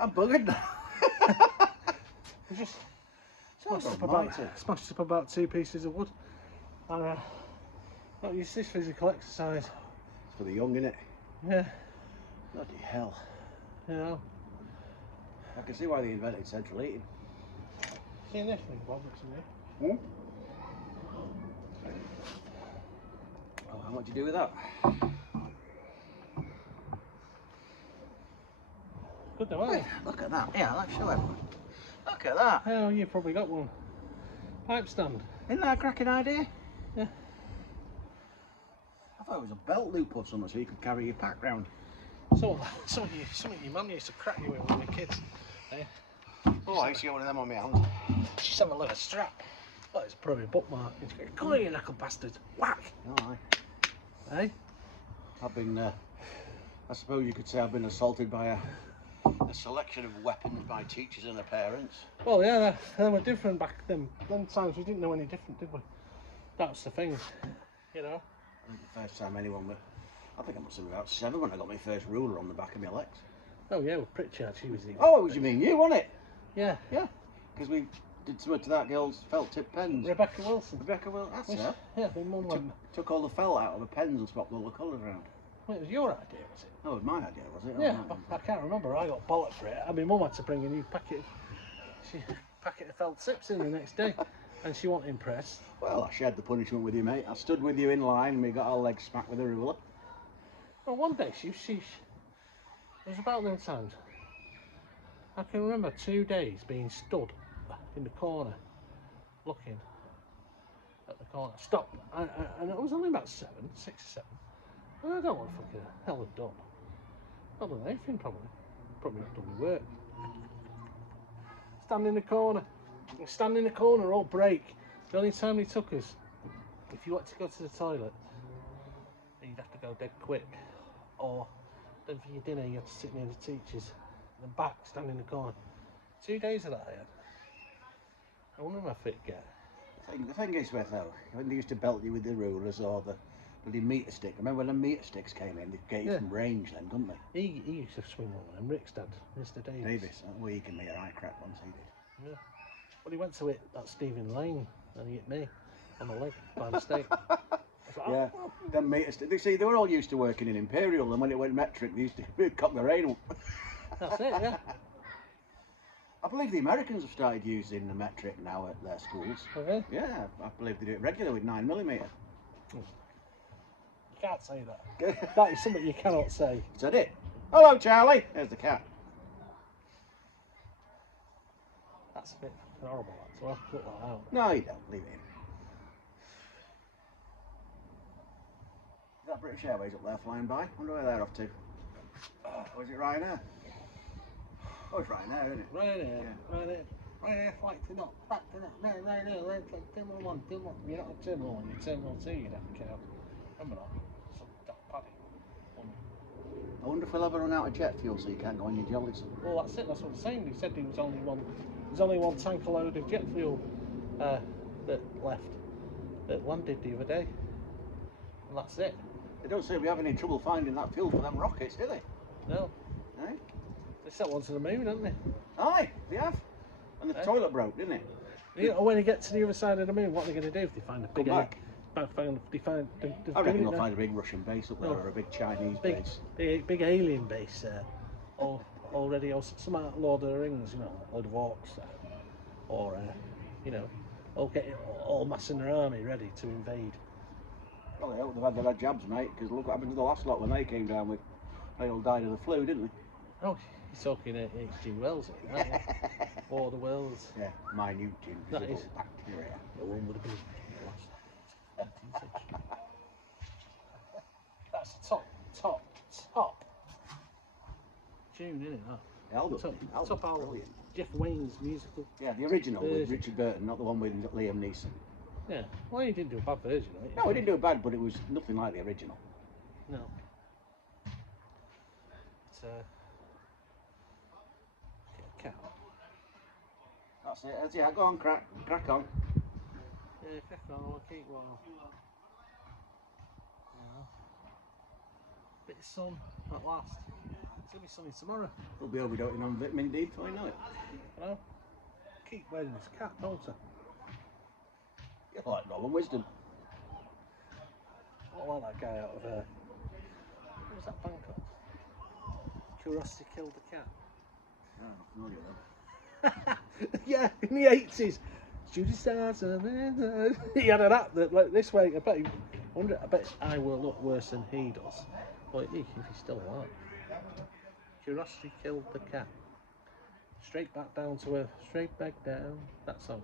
I'm buggered now. Just smashed up about 2 pieces of wood. And not use this physical exercise. It's for the young, innit? Yeah. Bloody hell. You know. I can see why they invented central heating. See this thing, Bob? It's in Oh, and what do you do with that? Good though, isn't it? Look at that. Yeah, let's show everyone. Look at that. Oh, you've probably got one. Pipe stand. Isn't that a cracking idea? Yeah. I thought it was a belt loop or something so you could carry your pack round. Some of your mum used to crack you with when we were kids. Eh? Oh, I used to get one of them on my hand. She used to have a little strap. Oh, it's probably a bookmark. Come on, you knuckle bastard. Whack! Oh, aye. Eh? I've been, I suppose you could say I've been assaulted by a selection of weapons by teachers and their parents. Well, yeah, they were different back then. Them times we didn't know any different, did we? That was the thing, you know. I think the first time anyone were, I think I must have been about 7 when I got my first ruler on the back of my legs. Oh yeah, with Pritchard, she was even. Oh, what do you mean? You won it? Yeah. Yeah. Because we did something to that girl's felt tip pens. Rebecca Wilson. Rebecca Wilson, that's her. Yeah, my mum went. Took all the felt out of the pens and swapped all the colours around. Well, it was your idea, was it? Oh, it was my idea, was it? Yeah, I can't remember. I got bollocked for it. I mean, Mum had to bring a new packet of felt tips in the next day, and she wasn't impressed. Well, I shared the punishment with you, mate. I stood with you in line and we got our legs smacked with a ruler. Well, one day it was about them times. I can remember 2 days being stood in the corner, looking at the corner. Stopped, and it was only about 6 or 7. And I don't know what the fucking hell I'd done. Not done anything, probably. Probably not done my work. Stand in the corner all break. The only time he took us, if you wanted to go to the toilet, you'd have to go dead quick. Or then for your dinner you had to sit near the teachers. And then back, stand in the corner. 2 days of that I had. I wonder how fit get. The thing is, with though, when they used to belt you with the rulers or the bloody meter stick. Remember when the meter sticks came in? They get you from range then, couldn't they? He used to swing one of them. Rick's dad, Mr. Davis. Well, he can make an eye crack once he did. Yeah. Well, he went to hit that Stephen Lane and he hit me on the leg by mistake. Yeah, them meter sticks. They see, they were all used to working in Imperial, and when it went metric, they used to cock the rain up. That's it, yeah. I believe the Americans have started using the metric now at their schools. Okay. Yeah, I believe they do it regularly with 9mm. You can't say that. That is something you cannot say. Is that it? Hello, Charlie. There's the cat. That's a bit horrible, so I'll cut that out. No, you don't. Leave it in. Is that British Airways up there flying by? I wonder where they're off to. Or is it Ryanair? Oh, it's Ryanair, isn't it? Ryanair. Yeah. Ryanair flight to not back to that. No, let's like Terminal 1, Terminal 1. You're not a Terminal 1, you're Terminal 2, you'd have to count. Remember that? Some that paddy. I wonder if we'll ever run out of jet fuel so you can't go on your jollies. Well, that's it, that's what I'm saying. He said there was only one tanker load of jet fuel that left, that landed the other day. And that's it. They don't seem to be having any trouble finding that fuel for them rockets, do they? No. Eh? They sent one to the moon, haven't they? Aye, they have. And the toilet broke, didn't it? You know, when they get to the other side of the moon, what are they going to do if they find a big back. I reckon they'll find a big Russian base up there, or a big Chinese base. Big alien base there. Already, or some Lord of the Rings, you know, a load of orcs there. Or, you know, all massing their army ready to invade. Well, I hope they've had their jabs, mate, because look what happened to the last lot when they came down with, they all died of the flu, didn't they? Oh, you're talking H.G. Wells, aren't you? War of the Worlds. Yeah, minute invisible bacteria. No one would have been the last 18th century. That's top tune, isn't it? That? Album. Top album. Brilliant. Jeff Wayne's musical. Yeah, the original with Richard Burton, not the one with Liam Neeson. Yeah, well, he didn't do a bad version of it. No, he didn't do it bad, but it was nothing like the original. No. Cat. That's it. That's it. Go on, crack on. Yeah, crack on. I'll keep one. Yeah. Bit of sun at last. It's going to be sunny tomorrow. We'll be overdoting on vitamin D before you know it. I know. Keep wearing this cap, don't I? You're like Norman Wisdom. I like that guy out of what was that band called? Curiosity Killed the Cat. Yeah, I'm familiar with them. Yeah, in the 80s. Judy Stars. He had an app that like this way. I bet I will look worse than he does. But if he's still alive. Curiosity Killed the Cat. Straight back down to earth. Straight back down. That song.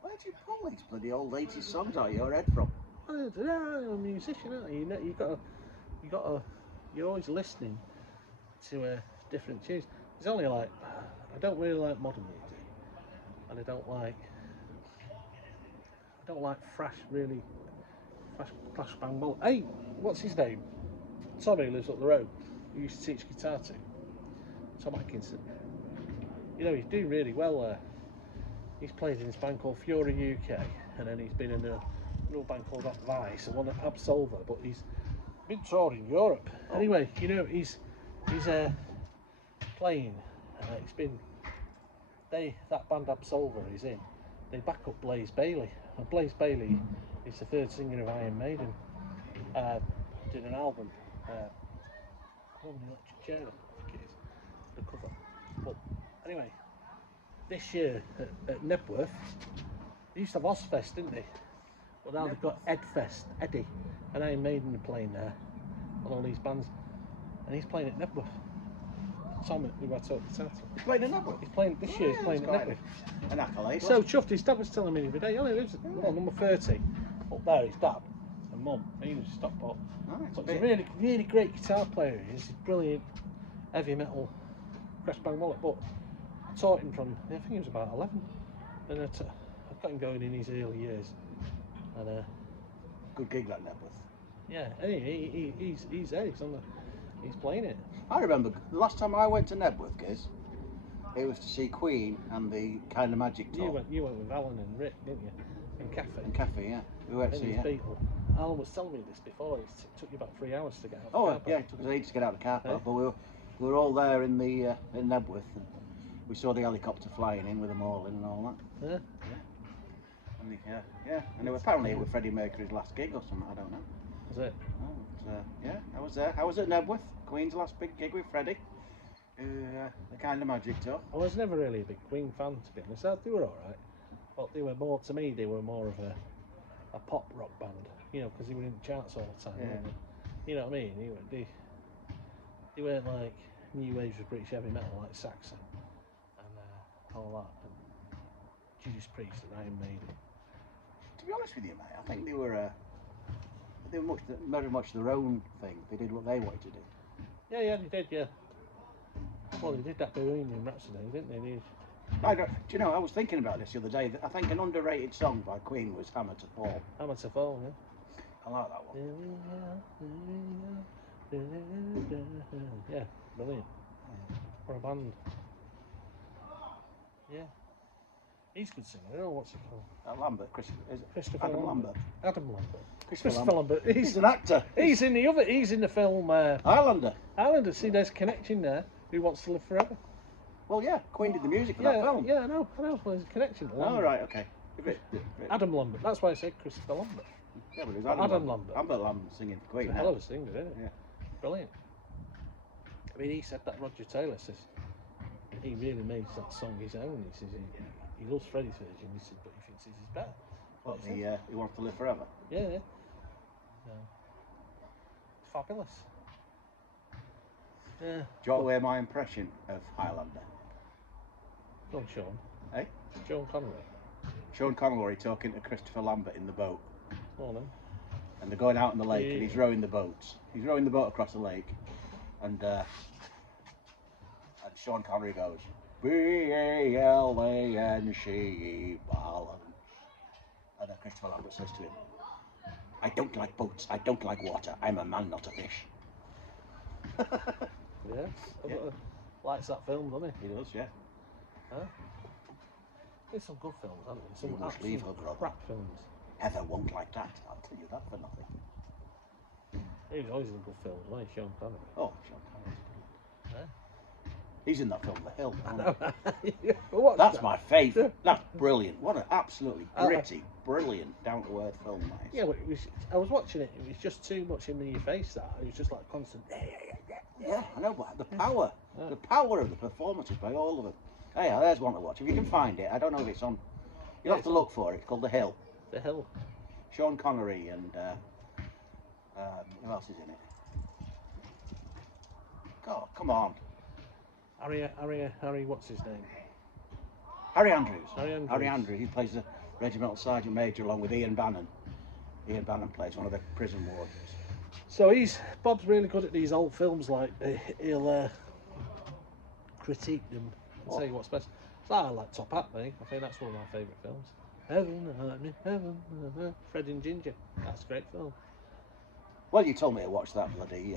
Where do you pull these bloody old 80s songs out of your head from? I don't know, you're a musician, aren't you? You're always listening to different tunes. It's only like, I don't really like modern music, and I don't like flash bang ball. Hey, what's his name? Tommy who lives up the road. Who used to teach guitar to. Tom Atkinson. You know, he's doing really well there. He's played in this band called Fury UK, and then he's been in a little band called Vice and one at Absolver, but he's been touring Europe. Anyway, you know, he's playing. It's been that band Absolver is in. They back up Blaze Bayley, and Blaze Bayley is the third singer of Iron Maiden. Did an album, called The Electric Chair, I think it is, the cover. But anyway, this year at Nebworth, they used to have Ozfest, didn't they? But now they've got Edfest, Eddie, and Iron Maiden are playing there on all these bands, and he's playing at Nebworth. Tom, who I taught guitar to. He's playing in Nebworth? He's playing this year. He's playing at Nebworth. An accolade. So chuffed. His dad was telling me the other day. He only lives at number 30 up there. His dad and mum. He lives in Stockport. But he's a really, really great guitar player. He's brilliant heavy metal, crash bang wallet. But I taught him from, I think he was about 11, and I got him going in his early years. And good gig that Nebworth. Yeah, he's there. He's playing it. I remember the last time I went to Nebworth, Giz, it was to see Queen and the Kind of Magic tour. You went with Alan and Rick, didn't you? And Cafe. And Cafe, yeah. We went to see Beatle. Alan was telling me this before. It took you about 3 hours to get out. Oh yeah, it took us ages to get out of the car park, but we were all there in the in Nebworth, and we saw the helicopter flying in with them all in and all that. Yeah. And apparently it was Freddie Mercury's last gig or something. I don't know. Was it? Oh, but, yeah, I was there. I was at Nebworth, Queen's last big gig with Freddie. The Kind of Magic tour. I was never really a big Queen fan, to be honest. They were alright, but they were more, to me, they were more of a pop rock band, you know, because they were in the charts all the time. Yeah. You know what I mean? They weren't like new wave of British heavy metal like Saxon and all that, and Judas Priest and Iron Maiden. To be honest with you, mate, I think they were very much their own thing. They did what they wanted to do. Yeah, they did, yeah. Well, they did that Bohemian Rhapsody, didn't they? Do you know, I was thinking about this the other day. I think an underrated song by Queen was Hammer to Fall. Hammer to Fall, yeah. I like that one. Yeah, brilliant. For a band. Yeah. He's a good singer. I don't know what's he called. Lambert, Christopher Adam Lambert. Adam Lambert. Christopher Lambert. He's an actor. He's in the film Highlander. Highlander. See, there's a connection there. Who Wants to Live Forever? Well, yeah, Queen did the music for that film. Yeah, I know. Well, there's a connection. Oh, right, okay. Adam Lambert. That's why I said Christopher Lambert. Yeah, but it was Adam Lambert. Lambert singing for Queen. It's a hell of a singer, isn't it? Yeah. Brilliant. I mean, he said that Roger Taylor says he really makes that song his own. He says he loves Freddie's version. He said, but he thinks this is better. What, he wants to live forever? Yeah. Fabulous. Yeah. Do you want to hear my impression of Highlander? Go on, Sean. Hey? Sean Connery. Sean Connery talking to Christopher Lambert in the boat. Morning. And they're going out in the lake and he's rowing the boats. He's rowing the boat across the lake. And Sean Connery goes, B-A-L-A-N-C-E, Ballon. And Christopher Lambert says to him, I don't like boats, I don't like water, I'm a man, not a fish. Yeah. Likes that film, doesn't he? He does, yeah. Huh? There's some good films, aren't there? Some You must leave her, brother. crap films. Heather won't like that, I'll tell you that for nothing. He was always in good films, wasn't he, Sean Connery? Oh, Sean Connery. Yeah. He's in that film, The Hill. That's my favourite. That's brilliant. What an absolutely gritty, brilliant, down-to-earth film that is. Yeah, but I was watching it. It was just too much in your face. That it was just like constant. Yeah, I know, but the power of the performances by all of them. Hey, there's one to watch. If you can find it, I don't know if it's on. You'll have to look for it. It's called The Hill. The Hill. Sean Connery and who else is in it? God, come on. Harry, what's his name? Harry Andrews. Harry Andrews. He plays the regimental sergeant major along with Ian Bannon. Ian Bannon plays one of the prison wardens. So Bob's really good at these old films. Like he'll critique them and say what's best. So I like Top Hat. I think that's one of my favourite films. Heaven, Fred and Ginger. That's a great film. Well, you told me to watch that bloody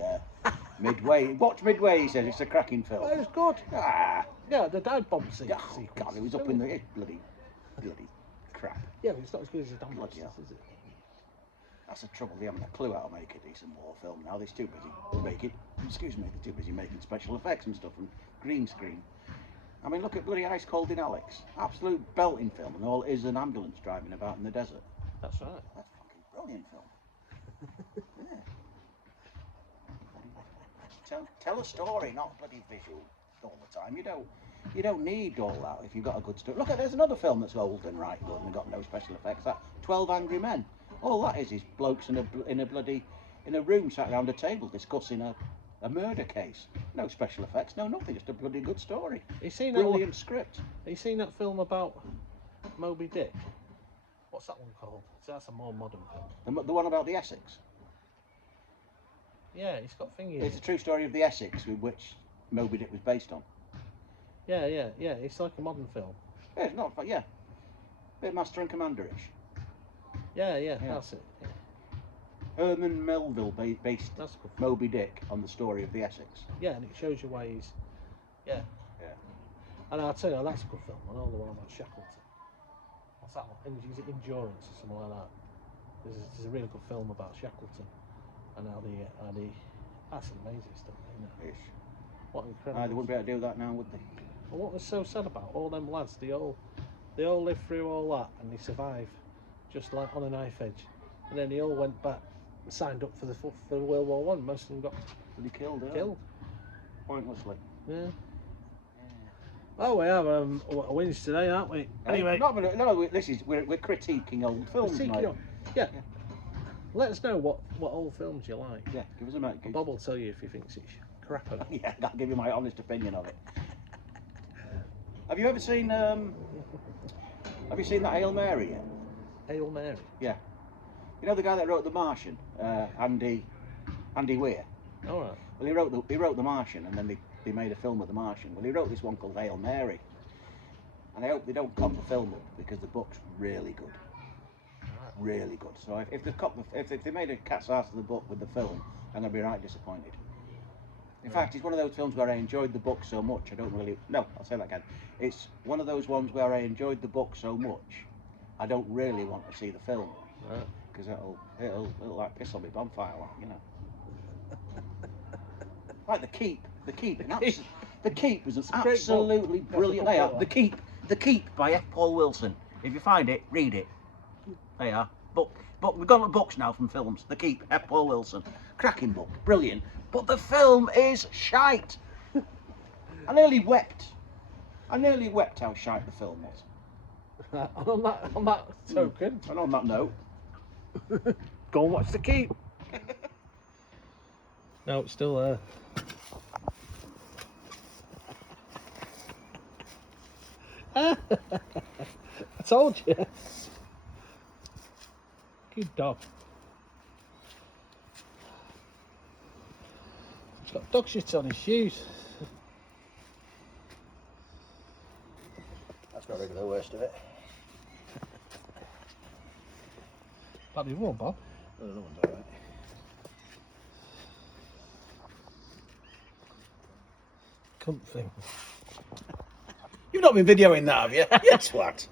Midway. Watch Midway, he says. It's a cracking film. It was good. Yeah, the dive bomb scene. Oh, God, it was up in the bloody crap. Yeah, but it's not as good as the Damn Monsters, is it? That's the trouble. They haven't a clue how to make a decent war film now. They're too busy making special effects and stuff and green screen. I mean, look at bloody Ice Cold in Alex. Absolute belting film, and all it is an ambulance driving about in the desert. That's right. That's a fucking brilliant film. Yeah. Tell a story, not bloody visual all the time. You don't need all that if you've got a good story. Look, there's another film that's old and right good and got no special effects. That 12 Angry Men. All that is blokes in a room sat around a table discussing a murder case. No special effects, no nothing. Just a bloody good story. Brilliant script. Have you seen that film about Moby Dick? What's that one called? So that's a more modern film. The one about the Essex. Yeah, it's got thingies. It's a true story of the Essex, with which Moby Dick was based on. Yeah. It's like a modern film. Yeah, it's not. Yeah, bit Master and Commander-ish. Yeah, that's it. Yeah. Herman Melville based That's good. Moby Dick on the story of the Essex. Yeah, and it shows you why he's. Yeah. And I'll tell you, that's a good film. I know the one about Shackleton. What's that one? Is it Endurance or something like that? There's a really good film about Shackleton and how the that's amazing stuff, isn't it? Ish. What incredible. They wouldn't be able to do that now, would they? And what was so sad about all them lads? They all lived through all that and they survived, just like on a knife edge. And then they all went back, signed up for World War One. Most of them got killed. Pointlessly. Yeah. Oh, we have a wins today, aren't we? Anyway, we're critiquing old films, mate. Yeah. Let us know what old films you like. Yeah, give us a mate. Bob will tell you if he thinks it's crap or not. Yeah, I'll give you my honest opinion of it. Have you ever seen? Have you seen that Hail Mary yet? Hail Mary. Yeah. You know the guy that wrote The Martian, Andy Weir. All right. Well, he wrote The Martian, and then they made a film of The Martian. Well, he wrote this one called Hail Mary, and I hope they don't cop the film up because the book's really good. Really good. So if they made a cat's ass of the book with the film, I'm going to be right disappointed. In fact, it's one of those films where I enjoyed the book so much I'll say that again. It's one of those ones where I enjoyed the book so much I don't really want to see the film, because it'll like piss on my bonfire, you know. Like The Keep. The Keep was an absolutely brilliant. They are. The Keep by F. Paul Wilson. If you find it, read it. They are. But we've gone to books now from films. The Keep, F. Paul Wilson. Cracking book, brilliant. But the film is shite. I nearly wept how shite the film was. on that token. And on that note, go and watch The Keep. No, it's still there. I told you. Good dog. He's got dog shit on his shoes. that's probably the worst of it. That'd be warm, Bob. The other one's alright. Cunt thing. You've not been videoing that, have you? Yes, what?